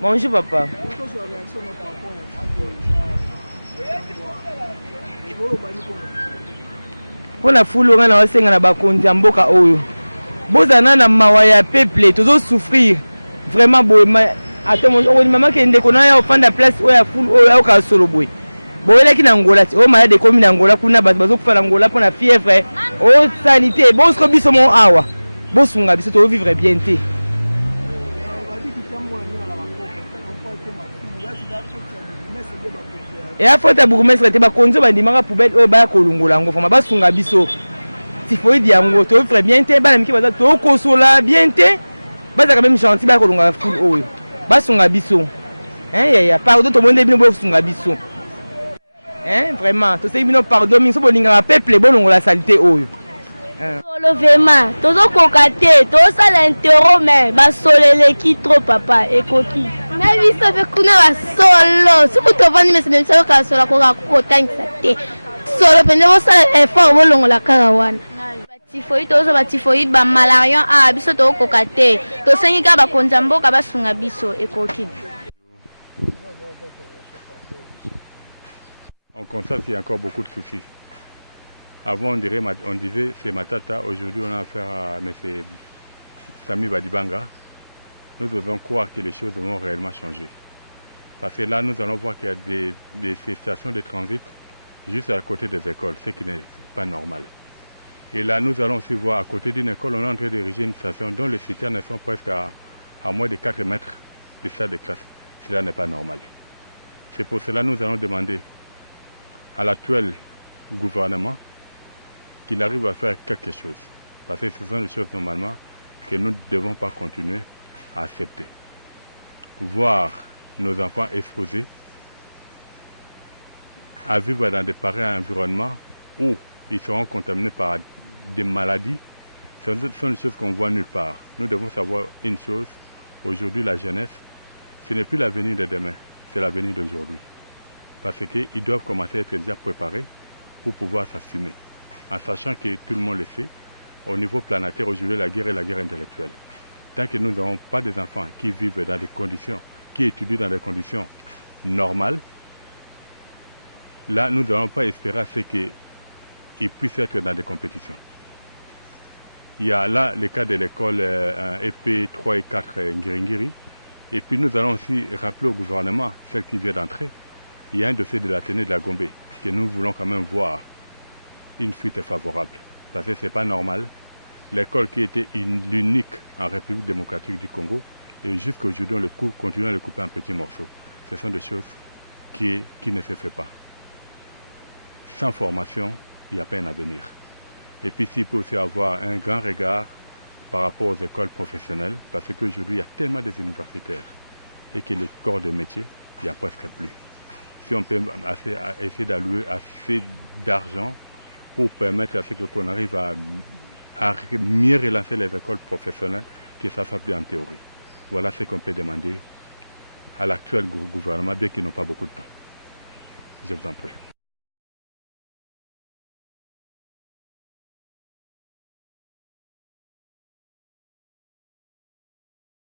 Bonjour papa. Pour la foule, on a aussi un bakonzi en boka oyo. Bozana na mawa ya peuple, toujours souffrir. Vraiment beau. Attends, on maman qui est ndekona ya ofanda place oya foule oya ka solo boy. Boyela ki na Angola, o malade de commune Angola kuna bazo kufa na Angola pour la fièvre. O sanité, bon ce biso mon awa. Bosunga biso to vivre bien té. Et après ta bourgmestre te ba konzo ba ndimaka poubelle o ba kolongola ngo fama basunga biso. Tifoid yango to vivre bien té ba na miki baza to kosola bien té. Baza quand même gentil ba kolonga foule oyo. Basunga biso. Ya pardon to monde bino bosunga biso. Vraiment, to sei bino pardon mi so bolinga peuple bolongo la salité oyo. Solo vraiment, tozo kokate, to sala intero mais ba solele ki trop papa et coquille. Mais oui, ça fait kuna ba solo. Si tu vends mais c'est même ça ka solo ko ka ko tangisa te. Solo pende bo sala effort bolongo la karawana. Batifoid to so batifoid ba malaria biso to kokate. To sengi ka ba konzambo ka ba sunga biso et coquille. On constate qu'il y a encore beaucoup de soucis. Avant, on disait c'est Matata. Aujourd'hui, on a affaire à M. Sami Badibanga. Nous devons croire que les choses vont réellement changer. Parce que là, nous allons voir qu'il y a des stations de transit juste à côté des écoles, ce qui n'est pas normal. Et là, nous allons aussi voir à côté d'une école, on est en train d'ériger une station dont les citernes sont presque à moins de 4 mètres de salle de classe. Cela n'est pas normal. C'est pour cela que nous allons demander à l'actuel gouvernement qu'il arrive à faire quelque chose. Parce que ce sont des choses normalement que nous ne devons pas continuer à accepter. Voir nos enfants exposés à vivre dans des pareils environnements où ils seront contaminés par des maladies, ce sont des choses qu'on voit nulle part. Nous devons savoir une chose, aujourd'hui la jeunesse, ce n'est plus l'avenir de demain, c'est l'avenir d'aujourd'hui. Parce qu'ils doivent commencer à être déjà préparés pour pouvoir s'assumer. En sachant que tout le monde le sait, au niveau planétaire, aujourd'hui, la guerre est la guerre intellectuelle. Tant que nous n'avons pas des enfants qui vivent dans des conditions, qui étudient dans des conditions normales, là, nous n'allons pas espérer à ce qu'ils puissent être dans des compétitions. Il y a là le cas de l'école EP 3 et 4 Ngiringiri. Et puis nous allons aussi rappeler au gouvernement, celle qui vient d'entrer, il y a un dossier de l'Athénée de la Gombe que nous voulons quand même voir une suite favorable. Parce que ce n'est pas normal l'école qui était l'unique en République démocratique du Congo, et jusqu'à aujourd'hui, on continue à le couper en petits morceaux. Ce sont des choses qui ne se font pas. Sans formation, il n'y a pas un avenir. Et puis, s'il peut aussi avoir un grand regard par rapport aux écoles professionnelles, parce qu'aujourd'hui, il y a tellement des universitaires et que les corps de métier, il n'y a presque plus. Si on peut essayer d'allouer assez d'argent pour permettre à ce qu'on arrive à mieux relancer les écoles professionnelles, que ça soit plus en théorie. Voilà ce qu'on peut demander à l'actuel gouvernement, bien qu'ils n'ont pas beaucoup de temps. Je vous en prie.